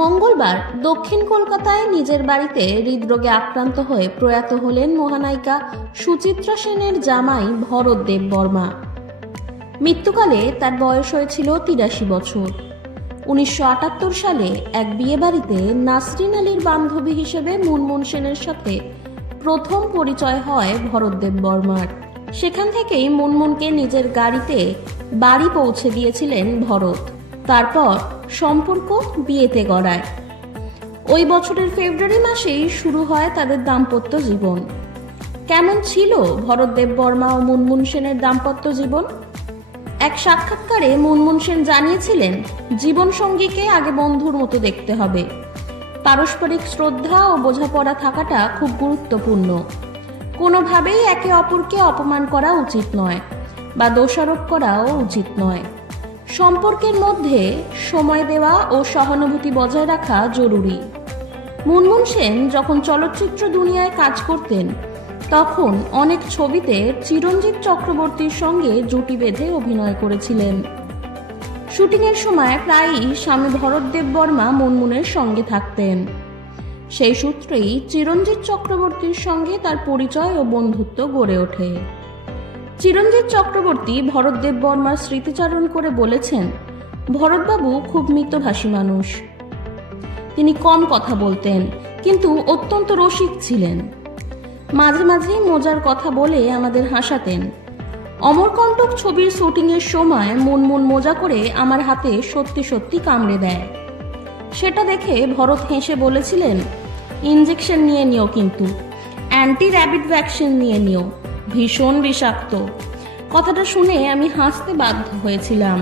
মঙ্গলবার দক্ষিণ কলকাতায় নিজের বাড়িতে হৃদরোগে আক্রান্ত হয়ে প্রয়াত হলেন মহানায়িকা সুচিত্রা সেনের জামাই ভরত দেববর্মা। মৃত্যুকালে তার বয়স হয়েছিল ৮৩ বছর। ১৯৭৮ সালে এক বিয়ে বাড়িতে নাসরিন আলীর বান্ধবী হিসেবে মুনমুন সেনের সাথে প্রথম পরিচয় হয় ভরত দেববর্মার। সেখান থেকেই মুনমুনকে নিজের গাড়িতে বাড়ি পৌঁছে দিয়েছিলেন ভরত। তারপর সম্পর্ক বিয়েতে গড়ায়। ওই বছরের ফেব্রুয়ারি মাসেই শুরু হয় তাদের দাম্পত্য জীবন। কেমন ছিল ভরত দেববর্মা ও মুনমুন সেনের দাম্পত্য জীবন? এক সাক্ষাৎকারে মুনমুন সেন জানিয়েছিলেন, জীবন সঙ্গীকে আগে বন্ধুর মতো দেখতে হবে। পারস্পরিক শ্রদ্ধা ও বোঝাপড়া থাকাটা খুব গুরুত্বপূর্ণ। কোনোভাবেই একে অপরকে অপমান করা উচিত নয় বা দোষারোপ করাও উচিত নয়। সম্পর্কের মধ্যে সময় দেওয়া ও সহানুভূতি বজায় রাখা জরুরি। মুনমুন সেন যখন চলচ্চিত্র দুনিয়ায় কাজ করতেন তখন অনেক ছবিতে চিরঞ্জিত চক্রবর্তীর সঙ্গে জুটি বেঁধে অভিনয় করেছিলেন। শুটিংয়ের সময় প্রায়ই স্বামী ভরত দেববর্মা মুনমুনের সঙ্গে থাকতেন। সেই সূত্রেই চিরঞ্জিত চক্রবর্তীর সঙ্গে তার পরিচয় ও বন্ধুত্ব গড়ে ওঠে। চিরঞ্জিত চক্রবর্তী ভরত দেববর্মার স্মৃতিচারণ করে বলেছেন, ভরতবাবু খুব মিতভাষী মানুষ। তিনি কম কথা বলতেন, কিন্তু অত্যন্ত রসিক ছিলেন। মাঝে মাঝেই মজার কথা বলে আমাদের হাসাতেন। অমরকণ্টক ছবির শুটিংয়ের সময় মুনমুন মজা করে আমার হাতে সত্যি সত্যি কামড়ে দেয়। সেটা দেখে ভরত হেসে বলেছিলেন, ইনজেকশন নিয়ে নিও, কিন্তু অ্যান্টি র্যাবিড ভ্যাকসিন নিয়ে নিও, ভীষণ বিষাক্ত। কথাটা শুনে আমি হাসতে বাধ্য হয়েছিলাম।